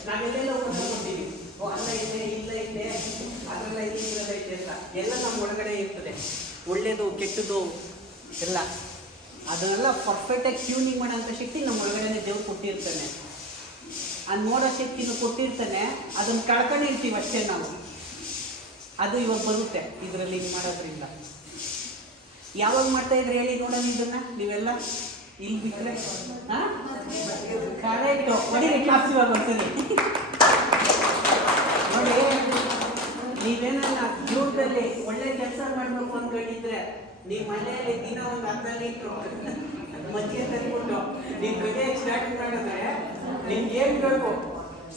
ನಾವೆಲ್ಲೆಲ್ಲ ಓದ್ಕೊಂಡಿದ್ದೀವಿ. ಅಲ್ಲ ಐತೆ, ಇಲ್ಲ ಐತೆ, ಅದೆಲ್ಲ ಐತೆ, ಇದೆಲ್ಲ ಐತೆ ಅಂತ ಎಲ್ಲ ನಮ್ಮ ಒಳಗಡೆ ಇರ್ತದೆ. ಒಳ್ಳೇದು ಕೆಟ್ಟದ್ದು ಎಲ್ಲ ಅದನ್ನೆಲ್ಲ ಪರ್ಫೆಕ್ಟಾಗಿ ಟ್ಯೂನಿಂಗ್ ಮಾಡೋಂಥ ಶಕ್ತಿ ನಮ್ಮ ಒಳಗಡೆ ದೇವ್ರು ಕೊಟ್ಟಿರ್ತಾನೆ. ಅದು ನೋಡೋ ಶಕ್ತಿನೂ ಕೊಟ್ಟಿರ್ತಾನೆ. ಅದನ್ನು ಕಳ್ಕೊಂಡಿರ್ತೀವಿ ಅಷ್ಟೇ ನಾವು. ಅದು ಇವಾಗ ಬರುತ್ತೆ ಇದರಲ್ಲಿ ಮಾಡೋದ್ರಿಂದ. ಯಾವಾಗ ಮಾಡ್ತಾ ಇದ್ರೆ ಹೇಳಿ ನೋಡೋಣ ಇದನ್ನ ನೀವೆಲ್ಲ. ಇಲ್ಲಿ ಬಿಟ್ಟರೆ ಕರೆಕ್ಟ್ ಹೊಡಿರಿ ಕ್ಲಾಸ್ ಇವಾಗ ಒಂದ್ಸರಿ ನೋಡಿ. ನೀವೇನನ್ನ ಜೀವನದಲ್ಲಿ ಒಳ್ಳೆ ಕೆಲಸ ಮಾಡ್ಬೇಕು ಅನ್ಕೊಂಡಿದ್ರೆ ನೀವು ಮನೆಯಲ್ಲಿ ದಿನ ಒಂದು 10 ಲೀಟ್ರು ಮಜ್ಜಿಗೆ ತಂದ್ಬಿಟ್ಟು ನೀವು ಬೆಳೆ ಸ್ಟಾರ್ಟ್ ಮಾಡಿದ್ರೆ ನಿಮ್ಗೆ ಏನ್ ಬೇಕು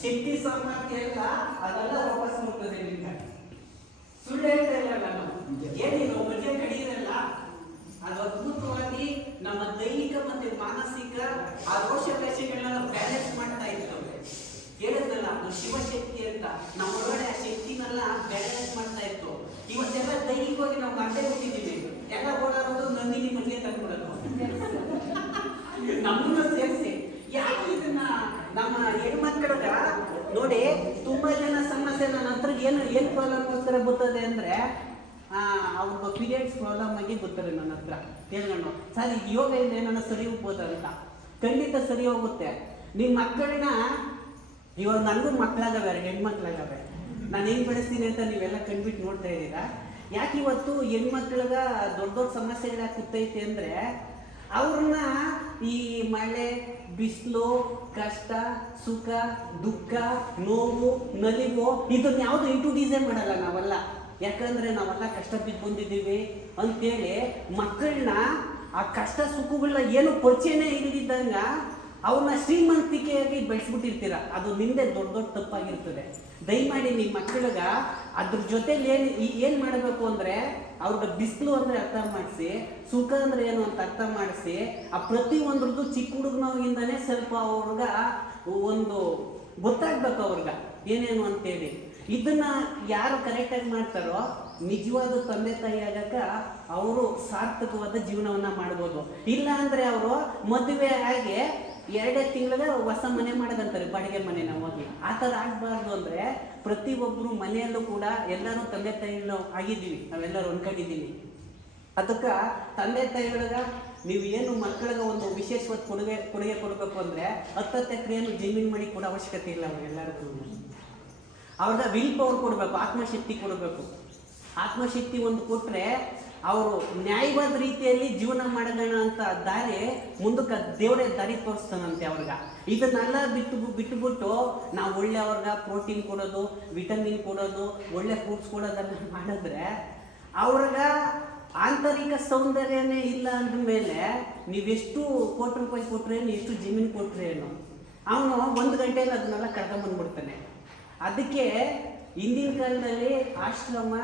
ಶಕ್ತಿ ಸಾಮರ್ಥ್ಯ ಎಲ್ಲ ಅದೆಲ್ಲ ವಾಪಸ್ ಬರ್ತದೆ ನಿಮ್ಗೆ. ಸುಳ್ಳು ಹೇಳ್ತಾ ಇಲ್ಲ ನಾನು. ಏನಿದು ಮಜ್ಜಿಗೆ ಕಡಿಯಿರಲ್ಲ, ಅದು ಅದ್ಭುತವಾಗಿ ನಮ್ಮ ದೈಹಿಕ ಮತ್ತೆ ಮಾನಸಿಕ ಆ ರೋಷ ಪೇಶಿಗಳನ್ನ ಬ್ಯಾಲೆನ್ಸ್ ಮಾಡ್ತಾ ಇತ್ತು. ಹೇಳಿದ್ನಲ್ಲ ಅದು ಶಿವಶಕ್ತಿ ಅಂತ, ನಮ್ಮೊಳಗಡೆ ಆ ಶಕ್ತಿನೆಲ್ಲ ಬ್ಯಾಲೆನ್ಸ್ ಮಾಡ್ತಾ ಇತ್ತು. ಇವತ್ತೆಲ್ಲ ದೈಹಿಕವಾಗಿ ನಾವು ಮರ್ತೇ ಬಿಟ್ಟಿದ್ದೀವಿ. ಎಲ್ಲ ಓಡಾಡೋದು ನಂದಿನಿ ಮಜ್ಜಿಗೆ ತಂದ್ಬಿಡೋದು ನಮ್ಮನ್ನ ಸೇರಿಸಿ. ಯಾಕೆ ಇದನ್ನ ನಮ್ಮ ಹೆಣ್ಮಕ್ಳಗ ನೋಡಿ ತುಂಬಾ ಜನ ಸಮಸ್ಯೆ ನನ್ನ ಹತ್ರ ಏನು ಪ್ರಾಬ್ಲಮ್ಗೋಸ್ಕರ ಬರ್ತದೆ ಅಂದ್ರೆ ಅವ್ರಿಗೆ ಪೀರಿಯಡ್ಸ್ ಪ್ರಾಬ್ಲಮ್ ಆಗಿ ಬರ್ತಾರೆ ನನ್ನ ಹತ್ರ ಕೇಳ್ಕೊಂಡು, ಸರ್ ಇದು ಯೋಗ ಇದೆ ಏನನ್ನ ಸರಿ ಹೋಗ್ಬೋದು ಅಂತ. ಖಂಡಿತ ಸರಿ ಹೋಗುತ್ತೆ. ನಿಮ್ಮ ಮಕ್ಕಳನ್ನ ಇವಾಗ ನನಗೂ ಮಕ್ಕಳಾಗವೆ, ಹೆಣ್ಮಕ್ಳಾಗವೆ. ನಾನು ಹೆಂಗ್ ಬೆಳೆಸ್ತೀನಿ ಅಂತ ನೀವೆಲ್ಲ ಕಂಡ್ಬಿಟ್ಟು ನೋಡ್ತಾ ಇದ್ದೀರಾ. ಯಾಕೆ ಇವತ್ತು ಹೆಣ್ಮಕ್ಳಿಗ ದೊಡ್ಡ ದೊಡ್ಡ ಸಮಸ್ಯೆಗಳು ಕೂತೈತೆ ಅಂದ್ರೆ ಅವ್ರನ್ನ ಈ ಮಳೆ ಬಿಸಿಲು ಕಷ್ಟ ಸುಖ ದುಃಖ ನೋವು ನಲಿವು ಇದನ್ನ ಯಾವುದು ಇಂಟ್ರೊಡ್ಯೂಸೇ ಮಾಡಲ್ಲ ನಾವೆಲ್ಲ. ಯಾಕಂದ್ರೆ ನಾವೆಲ್ಲ ಕಷ್ಟ ಬಿದ್ದು ಬಂದಿದ್ದೀವಿ ಅಂತೇಳಿ ಮಕ್ಕಳನ್ನ ಆ ಕಷ್ಟ ಸುಖಗಳನ್ನ ಏನು ಪರಿಚಯನೇ ಇಲ್ಲದಿದ್ದಂಗ ಅವ್ರನ್ನ ಶ್ರೀಮಂತಿಕೆಯಾಗಿ ಬೆಳೆಸ್ಬಿಟ್ಟಿರ್ತೀರ. ಅದು ನಿಂದೆ ದೊಡ್ಡ ದೊಡ್ಡ ತಪ್ಪಾಗಿರ್ತದೆ. ದಯಮಾಡಿ ನಿಮ್ಮ ಮಕ್ಕಳಿಗ ಅದ್ರ ಜೊತೆಲಿ ಏನು ಮಾಡಬೇಕು ಅಂದ್ರೆ ಅವ್ರಿಗೆ ಬಿಸಿಲು ಅಂದ್ರೆ ಅರ್ಥ ಮಾಡಿಸಿ, ಸುಖ ಅಂದ್ರೆ ಏನು ಅಂತ ಅರ್ಥ ಮಾಡಿಸಿ, ಆ ಪ್ರತಿ ಒಂದ್ರದ್ದು ಚಿಕ್ಕ ಹುಡುಗನೋಗಿಂದಾನೆ ಸ್ವಲ್ಪ ಅವ್ರಿಗ ಒಂದು ಗೊತ್ತಾಗ್ಬೇಕು ಅವ್ರಿಗ ಏನೇನು ಅಂತೇಳಿ. ಇದನ್ನ ಯಾರು ಕರೆಕ್ಟಾಗಿ ಮಾಡ್ತಾರೋ ನಿಜವಾದ ತಂದೆ ತಾಯಿ ಆಗಕ್ಕ ಅವರು ಸಾರ್ಥಕವಾದ ಜೀವನವನ್ನ ಮಾಡ್ಬೋದು. ಇಲ್ಲ ಅಂದ್ರೆ ಅವರು ಮದುವೆ ಆಗಿ 2 ತಿಂಗಳಿಗೆ ಹೊಸ ಮನೆ ಮಾಡೋದಂತಾರೆ, ಬಾಡಿಗೆ ಮನೆನ ಹೋಗಿ. ಆ ಥರ ಆಗಬಾರ್ದು ಅಂದರೆ ಪ್ರತಿಯೊಬ್ಬರು ಮನೆಯಲ್ಲೂ ಕೂಡ ಎಲ್ಲರೂ ತಂದೆ ತಾಯಿಗಳು ಆಗಿದ್ದೀವಿ, ನಾವೆಲ್ಲರೂ ಅನ್ಕೊಂಡಿದ್ದೀವಿ. ಅದಕ್ಕೆ ತಂದೆ ತಾಯಿಗಳಿಗೆ ನೀವು ಏನು ಮಕ್ಕಳಿಗೆ ಒಂದು ವಿಶೇಷವಾದ ಕೊಡುಗೆ ಕೊಡಬೇಕು ಅಂದರೆ 10 ಎಕರೆಯನ್ನು ಜಮೀನು ಮಾಡಿ ಕೊಡೋ ಅವಶ್ಯಕತೆ ಇಲ್ಲ. ಅವ್ರಿಗೆಲ್ಲರಿಗೂ ಅವ್ರಿಗೆ ವಿಲ್ ಪವರ್ ಕೊಡಬೇಕು, ಆತ್ಮಶಕ್ತಿ ಕೊಡಬೇಕು. ಆತ್ಮಶಕ್ತಿ ಒಂದು ಕೊಟ್ಟರೆ ಅವರು ನ್ಯಾಯವಾದ ರೀತಿಯಲ್ಲಿ ಜೀವನ ಮಾಡೋಣ ಅಂತ ದಾರಿ ಮುಂದಕ್ಕೆ ದೇವರೇ ದಾರಿ ತೋರಿಸ್ತಾನಂತೆ ಅವ್ರಿಗೆ. ಇದನ್ನೆಲ್ಲ ಬಿಟ್ಟುಬಿಟ್ಟು ನಾವು ಒಳ್ಳೆ ಅವ್ರಿಗೆ ಪ್ರೋಟೀನ್ ಕೊಡೋದು, ವಿಟಮಿನ್ ಕೊಡೋದು, ಒಳ್ಳೆ ಫ್ರೂಟ್ಸ್ ಕೊಡೋದನ್ನ ಮಾಡಿದ್ರೆ ಅವ್ರಿಗೆ ಆಂತರಿಕ ಸೌಂದರ್ಯನೇ ಇಲ್ಲ ಅಂದಮೇಲೆ ನೀವೆಷ್ಟು ಕೋಟಿ ರೂಪಾಯಿ ಕೊಟ್ರೇನು, ಎಷ್ಟು ಜಮೀನು ಕೊಟ್ರೇನು, ಅವನು 1 ಗಂಟೆಯಲ್ಲಿ ಅದನ್ನೆಲ್ಲ ಕರ್ಕೊಂಬಂದ್ಬಿಡ್ತಾನೆ. ಅದಕ್ಕೆ ಹಿಂದಿನ ಕಾಲದಲ್ಲಿ ಆಶ್ರಮ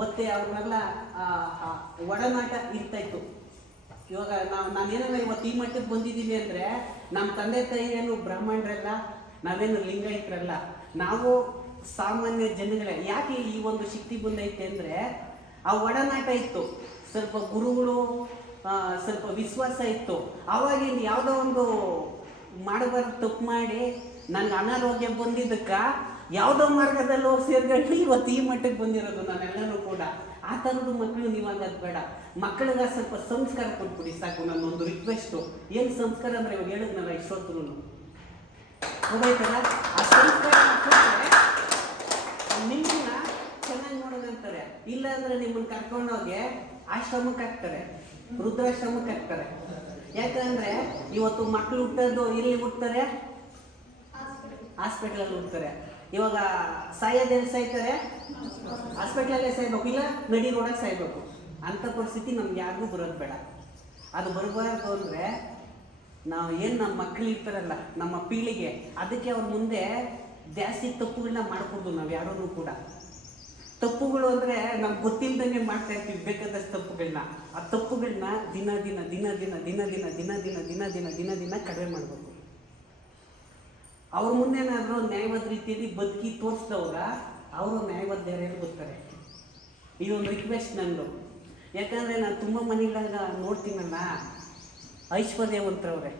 ಮತ್ತು ಅವ್ರನ್ನೆಲ್ಲ ಒಡನಾಟ ಇರ್ತಾಯಿತ್ತು. ಇವಾಗ ನಾನೇನಲ್ಲ ಇವತ್ತು ಈ ಮಟ್ಟಕ್ಕೆ ಬಂದಿದ್ದೀವಿ ಅಂದರೆ ನಮ್ಮ ತಂದೆ ತಾಯಿ ಏನು ಬ್ರಾಹ್ಮಣರಲ್ಲ, ನಾವೇನು ಲಿಂಗಾಯತರಲ್ಲ, ನಾವು ಸಾಮಾನ್ಯ ಜನಗಳೇ. ಯಾಕೆ ಈ ಒಂದು ಶಕ್ತಿ ಬಂದೈತೆ ಅಂದರೆ ಆ ಒಡನಾಟ ಇತ್ತು, ಸ್ವಲ್ಪ ಗುರುಗಳು ಸ್ವಲ್ಪ ವಿಶ್ವಾಸ ಇತ್ತು. ಆವಾಗಿಂದ ಯಾವುದೋ ಒಂದು ಮಾಡಬಾರ್ದು ತಪ್ಪು ಮಾಡಿ ನನಗೆ ಅನಾರೋಗ್ಯ ಬಂದಿದ್ದಕ್ಕೆ ಯಾವುದೋ ಮಾರ್ಗದಲ್ಲಿ ಹೋಗಿ ಸೇರ್ಕೊಂಡು ಇವತ್ತು ಈ ಮಟ್ಟಕ್ಕೆ ಬಂದಿರೋದು ನಾನೆಲ್ಲರೂ ಕೂಡ. ಆ ಥರದ್ದು ಮಕ್ಕಳು ನೀವಾಗದು ಬೇಡ. ಮಕ್ಕಳಿಗೆ ಸ್ವಲ್ಪ ಸಂಸ್ಕಾರ ಕೊಟ್ಬಿಡಿ ಸಾಕು. ನನ್ನೊಂದು ರಿಕ್ವೆಸ್ಟು. ಏನು ಸಂಸ್ಕಾರ ಅಂದರೆ ಇವಾಗ ಹೇಳಿದ್ನಲ್ಲ ಇಷ್ಟೊತ್ತು ಹೋಗೈತಲ್ಲ, ಆ ಸಂಸ್ಕಾರ ನಿಮ್ಮನ್ನ ಚೆನ್ನಾಗಿ ನೋಡೋದಂತಾರೆ. ಇಲ್ಲ ಅಂದರೆ ನಿಮ್ಮನ್ನು ಕರ್ಕೊಂಡೋಗಿ ಆಶ್ರಮಕ್ಕೆ ಹಾಕ್ತಾರೆ, ವೃದ್ಧಾಶ್ರಮಕ್ಕೆ ಹಾಕ್ತಾರೆ. ಯಾಕಂದರೆ ಇವತ್ತು ಮಕ್ಕಳು ಹುಟ್ಟೋದು ಎಲ್ಲಿ ಹುಡ್ತಾರೆ? ಹಾಸ್ಪಿಟ್ಲಲ್ಲಿ ಹುಡ್ತಾರೆ. ಇವಾಗ ಸಾಯೋದೆಲ್ಲಿ ಸಾಯ್ತಾರೆ? ಹಾಸ್ಪಿಟ್ಲಲ್ಲೇ ಸಾಯ್ಬೇಕು, ಇಲ್ಲ ನಡಿ ರೋಡಾಗ ಸಾಯ್ಬೇಕು. ಅಂಥ ಪರಿಸ್ಥಿತಿ ನಮ್ಗೆ ಯಾರಿಗೂ ಬರೋದು ಬೇಡ. ಅದು ಬರಬಾರ್ದು ಅಂದರೆ ನಾವು ಏನು ನಮ್ಮ ಮಕ್ಕಳು ಇರ್ತಾರಲ್ಲ, ನಮ್ಮ ಪೀಳಿಗೆ, ಅದಕ್ಕೆ ಅವ್ರ ಮುಂದೆ ಜಾಸ್ತಿ ತಪ್ಪುಗಳನ್ನ ಮಾಡ್ಕೊಡ್ದು ನಾವು ಯಾರೂ ಕೂಡ. ತಪ್ಪುಗಳು ಅಂದರೆ ನಮ್ಗೆ ಗೊತ್ತಿಲ್ಲದಂಗೆ ಮಾಡ್ತಾ ಇರ್ತೀವಿ ಬೇಕಾದಷ್ಟು ತಪ್ಪುಗಳನ್ನ. ಆ ತಪ್ಪುಗಳನ್ನ ದಿನ ದಿನ ದಿನ ದಿನ ದಿನ ದಿನ ದಿನ ದಿನ ದಿನ ದಿನ ದಿನ ದಿನ ಕಡಿಮೆ ಮಾಡಬೇಕು. ಅವ್ರ ಮುಂದೇನಾದರೂ ನ್ಯಾಯವಾದ ರೀತಿಯಲ್ಲಿ ಬದುಕಿ ತೋರಿಸಿದವ್ರ ಅವರು ನ್ಯಾಯವಾದ ದಾರಿಯಲ್ಲಿ ಬರ್ತಾರೆ. ಇದೊಂದು ರಿಕ್ವೆಸ್ಟ್ ನಂದು. ಯಾಕಂದರೆ ನಾನು ತುಂಬ ಮನೆಗಳಾಗ ನೋಡ್ತೀನಲ್ಲ, ಐಶ್ವರ್ಯವಂತರವ್ರೆ,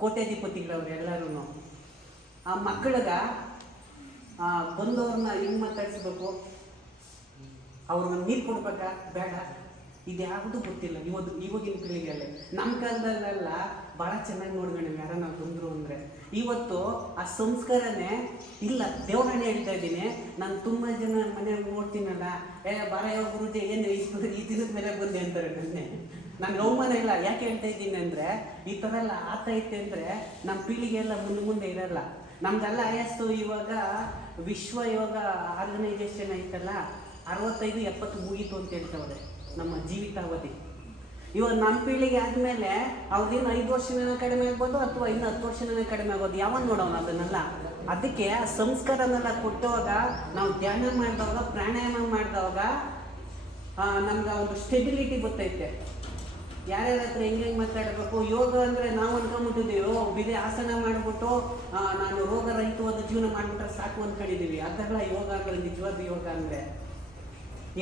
ಕೋಟ್ಯಾಧಿಪತಿಗಳವ್ರೆ ಎಲ್ಲರೂ. ಆ ಮಕ್ಕಳಿಗೆ ಬಂದವ್ರನ್ನ ಹೆಂಗೆ ಮಾತಾಡಿಸ್ಬೇಕು, ಅವ್ರಿಗೆ ನೀರು ಕೊಡ್ಬೇಕಾ ಬೇಡ, ಇದ್ಯಾವುದೂ ಗೊತ್ತಿಲ್ಲ ಇವಾಗಿನ ಪೀಳಿಗೆಯಲ್ಲಿ. ನಮ್ಮ ಕಾಲದಲ್ಲೆಲ್ಲ ಭಾಳ ಚೆನ್ನಾಗಿ ನೋಡ್ಕೊಂಡು ಯಾರ ನಾವು ಬಂದರು ಅಂದರೆ. ಇವತ್ತು ಆ ಸಂಸ್ಕಾರನೇ ಇಲ್ಲ. ದೇವರನ್ನೇ ಹೇಳ್ತಾ ಇದ್ದೀನಿ, ನಾನು ತುಂಬ ಜನ ಮನೆಯಾಗ ನೋಡ್ತೀನಲ್ಲ, ಬಾರ ಯಾವ ಗುರುಜಿ ಏನು ಈ ದಿನದ ಮೇಲೆ ಬಂದೆ ಅಂತಾರೆ ನನ್ನೇ. ನಂಗೆ ಅವಮಾನ ಇಲ್ಲ. ಯಾಕೆ ಹೇಳ್ತಾ ಇದ್ದೀನಿ ಅಂದರೆ, ಈ ಥರ ಎಲ್ಲ ಆಗ್ತೈತೆ ಅಂದರೆ ನಮ್ಮ ಪೀಳಿಗೆ ಎಲ್ಲ ಮುಂದೆ ಇರಲ್ಲ. ನಮ್ದೆಲ್ಲ ಆಯಸ್ಸು ಇವಾಗ ವಿಶ್ವ ಯೋಗ ಆರ್ಗನೈಸೇಷನ್ ಐತಲ್ಲ, 65-70 ಮುಗೀತು ಅಂತ ಹೇಳ್ತವ್ರೆ ನಮ್ಮ ಜೀವಿತಾವಧಿ. ಇವಾಗ ನಮ್ಮ ಪೀಳಿಗೆ ಆದಮೇಲೆ ಅವ್ರದ್ದೇನು 5 ವರ್ಷನೇ ಕಡಿಮೆ ಆಗ್ಬೋದು ಅಥವಾ ಇನ್ನು 10 ವರ್ಷನೇ ಕಡಿಮೆ ಆಗೋದು, ಯಾವಾಗ ನೋಡೋಣ ಅದನ್ನೆಲ್ಲ. ಅದಕ್ಕೆ ಆ ಸಂಸ್ಕಾರನೆಲ್ಲ ಕೊಟ್ಟವಾಗ, ನಾವು ಧ್ಯಾನ ಮಾಡಿದವಾಗ, ಪ್ರಾಣಾಯಾಮ ಮಾಡಿದವಾಗ ನಮ್ಗೆ ಒಂದು ಸ್ಟೆಬಿಲಿಟಿ ಗೊತ್ತೈತೆ. ಯಾರ್ಯಾರ ಹತ್ರ ಹೆಂಗೆ ಮಾತಾಡಬೇಕು. ಯೋಗ ಅಂದರೆ ನಾವು ಅನ್ಕೊಂಬಿಟ್ಟಿದ್ದೀವಿ, ಬಿಡಿ ಆಸನ ಮಾಡಿಬಿಟ್ಟು ನಾನು ರೋಗರಹಿತವಾದ ಜೀವನ ಮಾಡಿಬಿಟ್ರೆ ಸಾಕು ಅಂದ್ಕೊಂಡಿದ್ದೀವಿ. ಅದೆಲ್ಲ ಯೋಗ ಅಂದರೆ ನಿಜವಾದ ಯೋಗ ಅಂದರೆ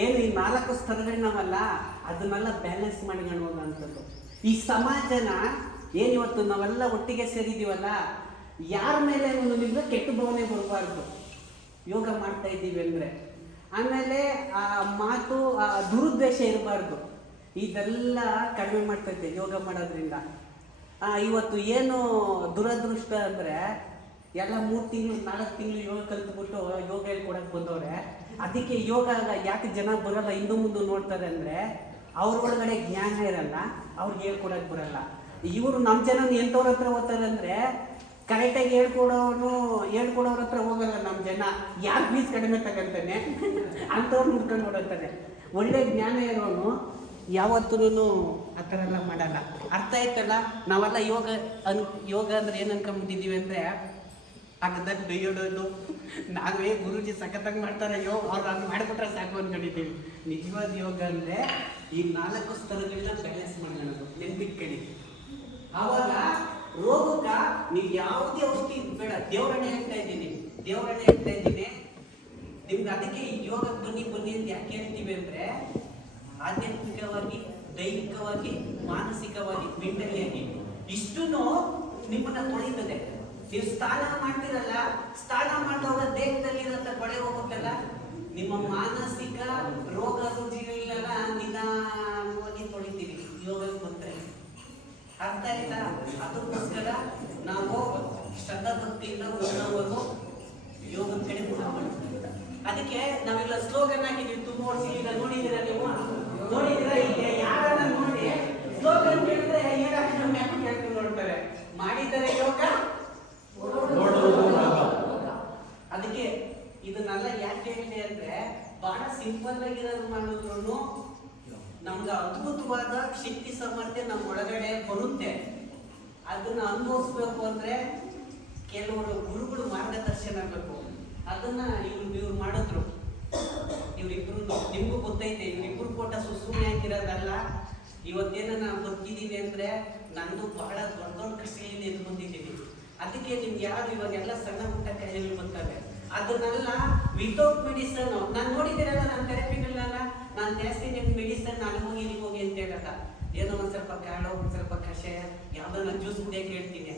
ಏನು, ಈ 4 ಸ್ತರಗಳನ್ನವಲ್ಲ ಅದನ್ನೆಲ್ಲ ಬ್ಯಾಲೆನ್ಸ್ ಮಾಡ್ಕೊಂಡು ಹೋಗೋಂಥದ್ದು. ಈ ಸಮಾಜನ ಏನಿವತ್ತು ನಾವೆಲ್ಲ ಒಟ್ಟಿಗೆ ಸೇರಿದ್ದೀವಲ್ಲ, ಯಾರ ಮೇಲೆ ನಿಮಗೆ ಕೆಟ್ಟ ಭಾವನೆ ಬರಬಾರ್ದು ಯೋಗ ಮಾಡ್ತಾ ಇದ್ದೀವಿ ಅಂದರೆ. ಆಮೇಲೆ ಆ ಮಾತು, ಆ ದುರುದ್ದೇಶ ಇರಬಾರ್ದು. ಇದೆಲ್ಲ ಕಡಿಮೆ ಮಾಡ್ತೈತೆ ಯೋಗ ಮಾಡೋದ್ರಿಂದ. ಇವತ್ತು ಏನು ದುರದೃಷ್ಟ ಅಂದರೆ, ಎಲ್ಲ 3 ತಿಂಗಳು 4 ತಿಂಗಳು ಯೋಗ ಕಲ್ತ್ಬಿಟ್ಟು ಯೋಗ ಹೇಳ್ಕೊಡಕ್ಕೆ ಬಂದವ್ರೆ. ಅದಕ್ಕೆ ಯೋಗ ಯಾಕೆ ಜನ ಬರೋಲ್ಲ, ಹಿಂದೂ ಮುಂದೆ ನೋಡ್ತಾರೆ ಅಂದರೆ, ಅವ್ರೊಳಗಡೆ ಜ್ಞಾನ ಇರಲ್ಲ, ಅವ್ರಿಗೆ ಹೇಳ್ಕೊಡಕ್ಕೆ ಬರಲ್ಲ. ಇವರು ನಮ್ಮ ಜನ ಎಂಥವ್ರ ಹತ್ರ ಓದ್ತಾರೆ ಅಂದರೆ, ಕರೆಕ್ಟಾಗಿ ಹೇಳ್ಕೊಡೋರ ಹತ್ರ ಹೋಗಲ್ಲ ನಮ್ಮ ಜನ. ಯಾರು ಫೀಸ್ ಕಡಿಮೆ ತಗೊಂತಾನೆ ಅಂಥವ್ರು ನೋಡ್ಕೊಂಡು ನೋಡುತ್ತಾರೆ. ಒಳ್ಳೆ ಜ್ಞಾನ ಇರೋನು ಯಾವತ್ತೂ ಆ ಥರ ಎಲ್ಲ ಮಾಡಲ್ಲ. ಅರ್ಥ ಆಯ್ತಲ್ಲ. ನಾವೆಲ್ಲ ಯೋಗ ಅಂದರೆ ಏನು ಅನ್ಕೊಂಬಿಟ್ಟಿದ್ದೀವಿ ಅಂದರೆ, ಅಗದಲ್ಲಿ ಬೇಯೋಡೋದು, ನಾವೇ ಗುರೂಜಿ ಸಖತ್ತಾಗಿ ಮಾಡ್ತಾರೆ ಅವ್ರು ಹಂಗೆ ಮಾಡಿಬಿಟ್ರೆ ಸಾಕು ಅಂದ್ಕೊಂಡಿದ್ದೀವಿ. ನಿಜವಾದ ಯೋಗ ಅಂದರೆ ಈ 4 ಸ್ತರಗಳನ್ನ ಬ್ಯಾಲೆನ್ಸ್ ಮಾಡೋದು, ನೆನ್ಪಿಟ್ಕೊಳ್ಳಿ. ಆವಾಗ ರೋಗಕ್ಕ ನೀವು ಯಾವುದೇ ಔಷಧಿ ಬೇಡ. ದೇವರನ್ನೇ ಹೇಳ್ತಾ ಇದ್ದೀನಿ ನಿಮ್ಗೆ. ಅದಕ್ಕೆ ಯೋಗಕ್ಕೆ ಬನ್ನಿ ಅಂತ ಯಾಕೆ ಹೇಳ್ತೀವಿ ಅಂದರೆ, ಆಧ್ಯಾತ್ಮಿಕವಾಗಿ, ದೈಹಿಕವಾಗಿ, ಮಾನಸಿಕವಾಗಿ, ಮೆಂಟಲಿಯಾಗಿ ಇಷ್ಟೂ ನಿಮ್ಮನ್ನ ತೊಳಿತದೆ. ನೀವು ಸ್ನಾನ ಮಾಡ್ತೀರಲ್ಲ, ಸ್ನಾನ ಮಾಡುವಾಗ ದೇಹದಲ್ಲಿರೋಂಥ ಕೊಳೆ ಹೋಗುತ್ತಲ್ಲ, ನಿಮ್ಮ ಮಾನಸಿಕ ರೋಗ ರುಜಿನೆಲ್ಲ ನಿಧಾನವಾಗಿ ತೊಳಿತೀವಿ ಯೋಗಕ್ಕೆ ಬಂದರೆ. ಅರ್ಥ ಆಯ್ತಾ? ಅದಕ್ಕೋಸ್ಕರ ನಾವು ಶ್ರದ್ಧಾ ಭಕ್ತಿಯಿಂದ ಓದೋವರು ಯೋಗದ ಕಡೆ ಮಾಡ್ತೀವಿ. ಅದಕ್ಕೆ ನಾವೆಲ್ಲ ಸ್ಲೋಗನ್ ಹಾಕಿದ್ದೀವಿ. ತುಂಬ ವರ್ಷ ಈಗ ನೋಡಿದ್ದೀರಾ ನೀವು? ನೋಡಿದ್ದೀರಾ? ಈಗ ಯಾರನ್ನ ನೋಡಿ ಸ್ಲೋಗನ್ ಕೇಳಿದ್ರೆ ಏನಾಗ್ತದೆ ಮ್ಯಾಪ್ ಕೇಳ್ಕೊಂಡು ನೋಡ್ತಾರೆ. ಮಾಡಿದ್ದಾರೆ ಯೋಗ. ಅದಕ್ಕೆ ಇದನ್ನೆಲ್ಲ ಯಾಕೆ ಹೇಳಿದೆ ಅಂದ್ರೆ, ಬಹಳ ಸಿಂಪಲ್ ಆಗಿರೋದು ಮಾಡಿದ್ರು ನಮ್ಗೆ ಅದ್ಭುತವಾದ ಶಕ್ತಿ ಸಾಮರ್ಥ್ಯ ನಮ್ಮ ಒಳಗಡೆ ಬರುತ್ತೆ. ಅದನ್ನ ಅನುಭವಿಸ್ಬೇಕು ಅಂದ್ರೆ ಕೆಲವರು ಗುರುಗಳು ಮಾರ್ಗದರ್ಶನ ಆಗಬೇಕು. ಅದನ್ನ ಇವ್ರು ಮಾಡಿದ್ರು. ಇವ್ರಿಬ್ರು ನಿಮ್ಗೂ ಗೊತ್ತೈತೆ, ಇವ್ರಿಬ್ರು ಕೊಟ್ಟ ಸುಮ್ಮನೆ ಹಾಕಿರೋದಲ್ಲ. ಇವತ್ತೇನ ನಾನು ಬದುಕಿದ್ದೀನಿ ಅಂದ್ರೆ ನಂದು ಬಹಳ ದೊಡ್ಡ ಕಷ್ಟಗಳಿಂದ ಎದ್ದು ಬಂದಿದ್ದೀನಿ. ಅದಕ್ಕೆ ನಿಮ್ಗೆ ಯಾರು ಇವಾಗೆಲ್ಲ ಸಣ್ಣ ಪುಟ್ಟ ಕಾಯಿಲೆಗಳು ಬರ್ತವೆ, ಅದನ್ನೆಲ್ಲ ವಿತೌಟ್ ಮೆಡಿಸನ್. ನಾನು ನೋಡಿದ್ದೀರಲ್ಲ ನನ್ನ ಥೆರಪಿಗಳನ್ನೆಲ್ಲ, ನಾನು ಜಾಸ್ತಿ ನಿಮ್ಗೆ ಮೆಡಿಸನ್ ಅಲ್ಲಿ ಹೋಗಿ ಅಂತ ಹೇಳಲ್ಲ. ಏನೋ ಒಂದು ಸ್ವಲ್ಪ ಕಾಳು, ಒಂದು ಸ್ವಲ್ಪ ಕಷಾಯ, ಯಾವುದೋ ನಾನು ಜ್ಯೂಸ್ ಕುಡಿಯೋಕೆ ಹೇಳ್ತೀನಿ.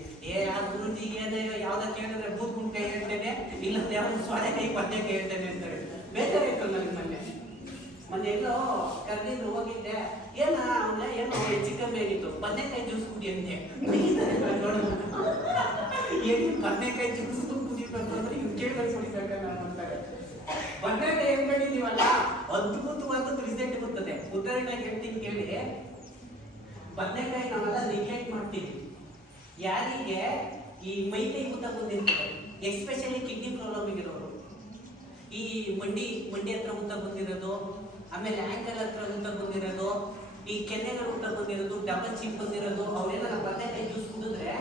ಆ ಗುರುಜಿಗೆ ಯಾವ್ದೋ ಕೇಳಿದ್ರೆ ಬೂತ್ ಗುಂಟೆ ಹೇಳ್ತೇನೆ, ಇಲ್ಲ ಯಾವ್ದು ಸ್ವಾದಕಾಯಿ ಪದ್ಯಕ್ಕೆ ಹೇಳ್ತೇನೆ ಅಂತಾರೆ. ಬೇಕಾಗಿತ್ತು ನನಗೆ. ಮೊನ್ನೆ ಎಲ್ಲೋ ಕರೆದಿದ್ದು ಹೋಗಿದ್ದೆ, ಏನೋ ಹೆಚ್ಚು ಕಮ್ಮಿ ಆಗಿತ್ತು, ಬದನೆಕಾಯಿ ಜ್ಯೂಸ್ ಕುಡಿ ಅಂತೆ. ಬದನೆಕಾಯಿ ಜ್ಯೂಸ್ ಕುಡಿಬೇಕಂದ್ರೆ ಇವ್ ಕೇಳಿದ್ರೆ ಕುಡಿಬೇಕ ನಾನು ಅಂತಾರೆ. ಬದನೆಕಾಯಿ ಹೇಳ್ಕೊಂಡಿದ್ದೀವಲ್ಲ, ಅದ್ಭುತವಾದ ರಿಸಲ್ಟ್ ಬರ್ತದೆ. ಉದಾಹರಣೆಗೆ ಹೇಳ್ತೀನಿ ಕೇಳಿ. ಬದನೆಕಾಯಿ ನಾವೆಲ್ಲ ನೆಗ್ಲೆಕ್ಟ್ ಮಾಡ್ತೀವಿ. ಯಾರಿಗೆ ಈ ಮೈಕೈ ಊತ ಬಂದಿರ್ತಾರೆ, ಎಸ್ಪೆಷಲಿ ಕಿಡ್ನಿ ಪ್ರಾಬ್ಲಮ್ ಇರೋರು, ಈ ಮಂಡಿ ಹತ್ರ ಊತ ಬಂದಿರೋದು, ಆಮೇಲೆ ಆಂಕಲ್ ಹತ್ರ ಊತ ಬಂದಿರೋದು, ಈ ಕೆನ್ನೆಗಳ ಊತ ಬಂದಿರೋದು, ಡಬಲ್ ಚಿಪ್ ಬಂದಿರೋದು, ಅವರೆಲ್ಲ ಬದನೆಕಾಯಿ ಜ್ಯೂಸ್ ಕುಡಿದ್ರೆ